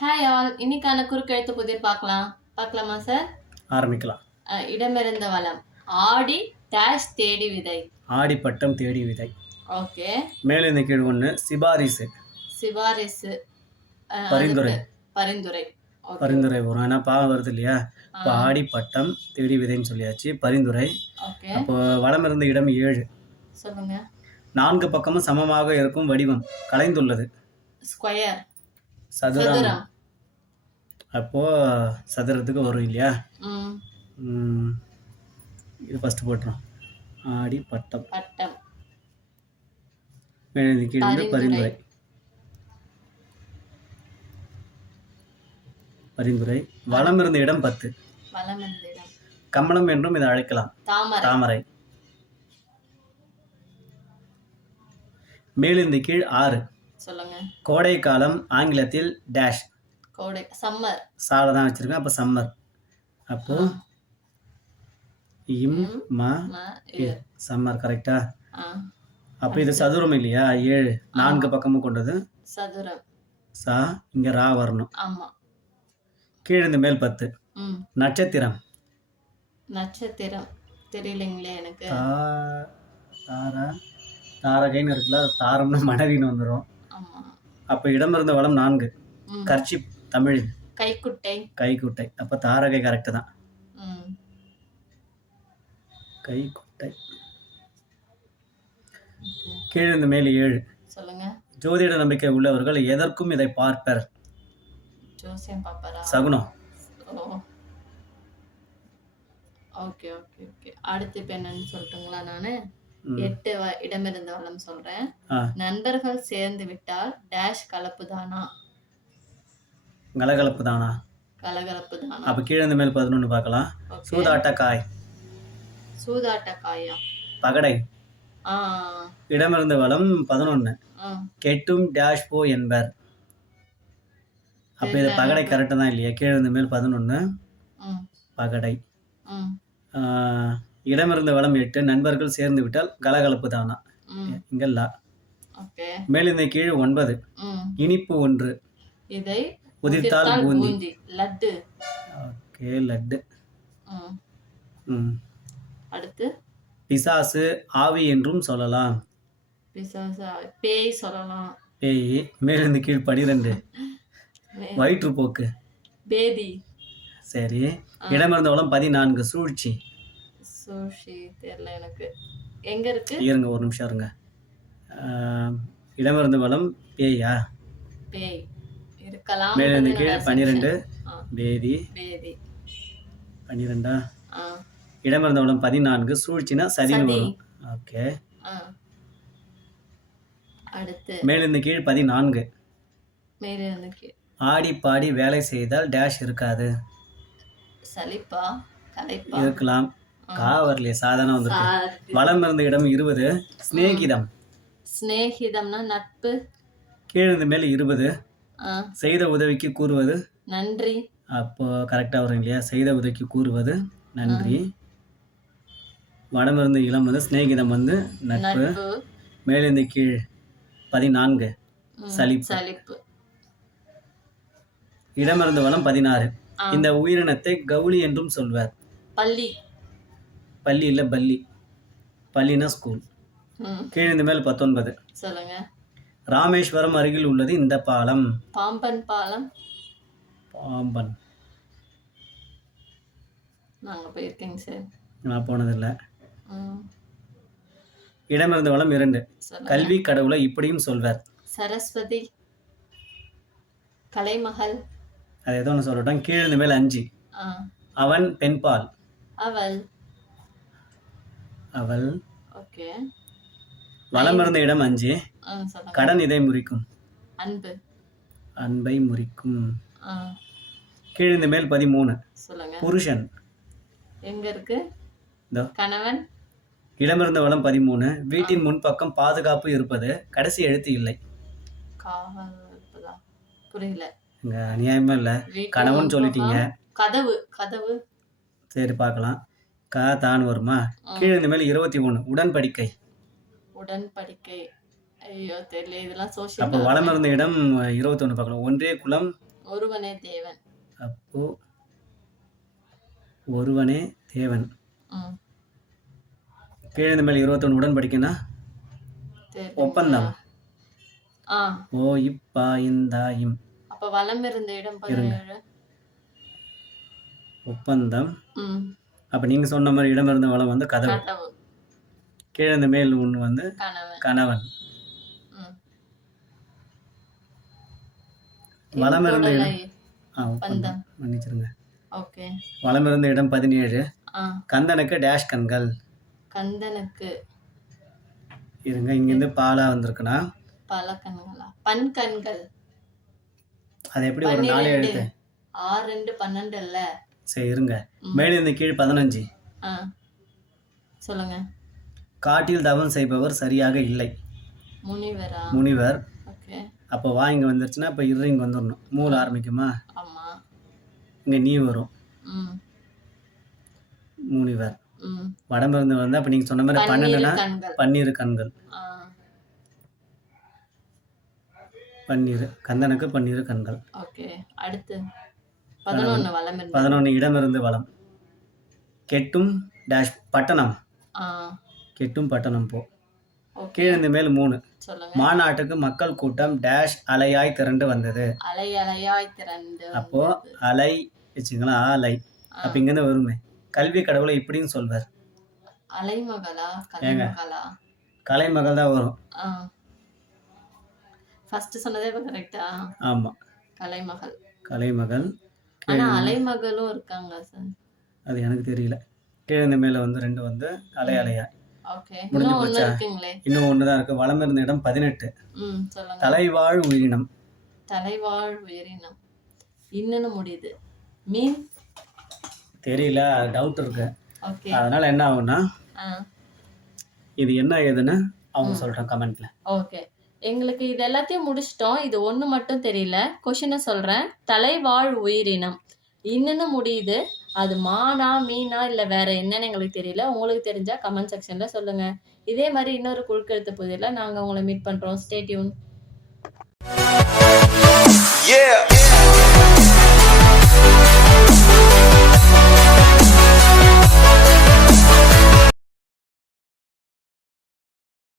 Hi all இன்னைக்கான குறுக்கெழுத்து புதிர் பார்க்கலாம். பார்க்கலாமா சார் ஆரம்பிக்கலாம். இடமிருந்த வளம். ஆடி டேஷ் தேடி விதை. ஆடிப்பட்டம் தேடி விதை. ஓகே. மேலிருந்து கீழ் ஒன்று சிபாரிசு. சிபாரிசு. பரிந்துரை. பரிந்துரை. பரிந்துரை வரும். ஏன்னா பாவம் வருது இல்லையா? இப்போ ஆடிப்பட்டம் தேடி விதைன்னு சொல்லியாச்சு. பரிந்துரை. அப்போ வலம் இருந்த இடம் ஏழு. சொல்லுங்க. நான்கு பக்கமும் சமமாக இருக்கும் வடிவம். கலைந்துள்ளது. ஸ்கொயர் சதுரம். அப்போ சதுரத்துக்கு வரும் இல்லையா? ம். ம், இது ஃபஸ்ட்டு போட்டுரும். ஆடிப்பட்டம் பட்டம். மேலிருந்து கீழ் வந்து பரிந்துரை. பரிந்துரை. பரிந்துரை. வலம் இருந்த இடம் பத்து. வளம் இருந்த இடம். கமலம் என்றும் இதை அழைக்கலாம். தாமரை. தாமரை. மேலிருந்து கீழ் ஆறு. சொல்லுங்க. கோடை காலம் ஆங்கிலத்தில் டேஷ் கோடை சம்மர். சாலை தான் வச்சிருக்கேன். அப்போ சம்மர். அப்போ இம் ம சம்மர் கரெக்டா? அப்போ இது சதுரம் இல்லையா? ஏழு. நான்கு பக்கமும் கொண்டது. சதுரம். சா இங்க ரா வரணும். ஆமா. கீழிருந்து மேல் பத்து. நட்சத்திரம். நட்சத்திரம். தெரியலைங்களே எனக்கு. தாரா. தாரகைன்னு இருக்குல்ல தாரம்னு மனைவின்னு வந்துடும் அப்போ இடம் இருந்த வளம் நான்கு. ம். தமிழில் கைக்குட்டை. கைக்குட்டை. அப்போ தாரகை கரெக்டு தான். கைக்குட்டை. கீழிருந்து மேல் ஏழு. சொல்லுங்க. ஜோதிட நம்பிக்கை உள்ளவர்கள் எதற்கும் இதை பார்ப்பர். ஜோசியம் பாப்பாரா சகுனம். Okay okay okay. அடுத்து இப்போ என்னன்னு சொல்லட்டுங்களா நான். எட்டு வ இடமிருந்த வளம் சொல்றேன். நண்பர்கள் சேர்ந்து விட்டால் டேஷ் கலப்பு தானா கலகலப்பு தானா கலகலப்பு தானா அப்போ கீழிருந்து மேல் பதினொன்று பார்க்கலாம். சூதாட்ட காய் சூதாட்ட காயா பகடை இடமிருந்த வளம் பதினொன்று கெட்டும் டேஷ் போ என்பர். அப்போ இது பகடை கரெக்டு தான் இல்லையா? கீழிருந்து மேல் பதினொன்று பகடை. இடமிருந்த வளம் எட்டு. நண்பர்கள் சேர்ந்து விட்டால் கலகலப்பு தானா ம். இங்கல்ல. ஓகே. மேலிருந்த கீழ் ஒன்பது. இனிப்பு ஒன்று. இதை உதிர்த்தால் பூந்தி. லட்டு. ஓகே லட்டு. ம். அடுத்து. பிசாசு ஆவி என்றும் சொல்லலாம். பிசாசா பேய் சொல்லலாம். பேய் மேலிருந்து கீழ் பனிரெண்டு. வயிற்றுப்போக்கு. பேதி. சரி. இடமிருந்த வளம் பதினான்கு சூழ்ச்சி. சூஷி தெரியல எனக்கு. எங்க இருக்கு? இருங்க ஒரு நிமிஷம் இருங்க. இடமிருந்த வளம் பேயா? பேய். இருக்கலாம் மேலிருந்து கீழ் பன்னிரெண்டு. பேதி. பேதி. பன்னிரெண்டா? இடமிருந்த வளம் பதினான்கு சூழ்ச்சினா சரின்னு. வரும். ஓகே. அடுத்து. மேலிருந்து கீழ் பதினான்கு. மேலே வந்து கீழ். ஆடி பாடி வேலை செய்தால் டேஷ் இருக்காது. சலிப்பா? கலைப்பா இருக்கலாம். கா வரலையே சாதாரண வந்துருக்கு. வலம் இருந்த இடம் இருபது. சிநேகிதம். சிநேகிதம்னா நட்பு. கீழிருந்து மேல் இருபது. ஆ. செய்த உதவிக்கு கூறுவது. நன்றி. அப்போ கரெக்டாக வரும் இல்லையா? செய்த உதவிக்கு கூறுவது நன்றி. வடமிருந்து இளம் வந்து சிநேகிதம் வந்து நட்பு. நட்பு. மேலிருந்து கீழ் பதினான்கு. ம், சலிப்பு. சலிப்பு. இடமிருந்து வளம் பதினாறு. ஆ. இந்த உயிரினத்தை கவுளி என்றும் சொல்வர். பள்ளி. பள்ளி இல்லை பள்ளி. பள்ளினா ஸ்கூல் ம். கீழிருந்து மேல் பத்தொன்பது. சொல்லுங்க. ராமேஸ்வரம் அருகில் உள்ளது இந்த பாலம். பாம்பன் பாலம். பாம்பன். நாங்க போயிருக்கேங்க சார். நான் போனதில்லை. இடமிருந்து வளம் இரண்டு. கல்வி கடவுளை இப்படியும் சொல்வர். சரஸ்வதி கலைமகள். அது ஏதோ ஒன்று சொல்லட்டும். கீழிருந்து மேல் அஞ்சு. அவன் பெண்பால். அவள். அவள். ஓகே. வலம் இருந்த இடம் அஞ்சு. கடன் இதை முறிக்கும். அன்பு. அன்பை முறிக்கும். கீழிருந்து மேல் பதிமூணு. சொல்லுங்க. புருஷன். எங்க இருக்கு? கணவன். இடமிருந்த வளம் பதிமூணு. வீட்டின் முன்பக்கம் பாதுகாப்பு இருப்பது. கடைசி எழுத்து இல்லை. புரியல. அநியாயமா இல்லை. கணவன் சொல்லிட்டீங்க. கதவு கதவு. சரி பார்க்கலாம். கா தான் வருமா? கீழிருந்து மேல் இருபத்தி மூணு. உடன்படிக்கை உடன்படிக்கை. ஐயோ தெரியல. இதெல்லாம் அப்போ சோசியல் வலம் இருந்த இடம் இருபத்தொன்று பார்க்கலாம். ஒன்றே குலம் ஒருவனே தேவன். அப்போ ஒருவனே தேவன். கீழே மேல் இருபத்தொன்று உடன்படிக்கைனா. ஒப்பந்தம். ஓ இப்பா இந்தா இம் அப்ப வலம் இருந்த இடம் ஒப்பந்தம். அப்போ நீங்கள் சொன்ன மாதிரி இடம் இருந்த வளம் வந்து கதவு. கீழே இந்த மேல் ஒன்று வந்து கணவன். கணவன். ம். வலம் இருந்த இடம் மன்னிச்சிருங்க. வலம் இருந்த இடம் பதினேழு. கந்தனுக்கு டேஷ் கண்கள். கந்தனுக்கு. இருங்க இங்கேருந்து பாலா வந்திருக்குன்னா பல கண்களா பன் கண்கள். அது எப்படி ஒரு நாலு எழுத்து? ஆறு ரெண்டு பன்னெண்டு இல்ல. சரி இருங்க. ம். மேலே இருந்து கீழ் பதினஞ்சு. சொல்லுங்க. காட்டில் தவம் செய்பவர் சரியாக இல்லை. முனிவரா? முனிவர். அப்போ வா இங்கே வந்துருச்சுன்னா இப்போ இரு இங்கே வந்துடணும் மூல ஆரம்பிக்குமா? இங்கே நீ வரும். முனிவர். வடமிருந்து வந்து அப்போ நீங்கள் சொன்ன மாதிரி பன்னெண்டுனா பன்னீர் கண்கள். பன்னீர். கந்தனுக்கு பன்னீர் கண்கள். பதினொன்று இடமிருந்து வளம். கெட்டும் டேஷ் பட்டணம். கெட்டும் பட்டணம் போ. ஓகே. கீழிருந்து மேல் மூணு. மாநாட்டுக்கு மக்கள் கூட்டம் டேஷ் அலையாய் திரண்டு வந்தது. அலை அலையாய் திரண்டு அப்போ அலை வச்சுங்களா அலை. அப்போ இங்கேருந்து வருமே. கல்வி கடவுளை இப்படின்னு சொல்வார். அலைமகளா? கலைமகளா? கலைமகள் தான் வரும். ஃபர்ஸ்ட் சொன்னதே கரெக்டா ஆமாம் கலைமகள். கலைமகள் ஆனா அலைமகளும் இருக்காங்க சார். அது எனக்கு தெரியல. கீழே மேலே வந்து ரெண்டு வந்து அலை அலையா ஓகே முடிஞ்சு இன்னும் போச்சா? இன்னும் ஒன்று தான் இருக்குது வளம் இருந்த இடம் பதினெட்டு தலைவாழ் உயிரினம். தலைவாழ் உயிரினம். இன்னும் முடியுது. மீன்? தெரியல டவுட் இருக்கு. ஓகே. அதனால என்ன ஆகும்னா இது என்ன ஏதுன்னு அவங்க சொல்கிறேன் கமெண்ட்ல. ஓகே. எங்களுக்கு இது எல்லாத்தையும் முடிச்சிட்டோம். இது ஒன்று மட்டும் தெரியல. கொஷினை சொல்கிறேன் தலைவாழ் உயிரினம். இன்னுன்னு முடியுது. அது மானா மீனா இல்லை வேற என்னன்னு எங்களுக்கு தெரியல. உங்களுக்கு தெரிஞ்சா கமெண்ட் செக்ஷன்ல சொல்லுங்க. இதே மாதிரி இன்னொரு குழுக்கெழுத்து புதியில் நாங்கள் உங்களை மீட் பண்றோம். Stay tuned Yeah.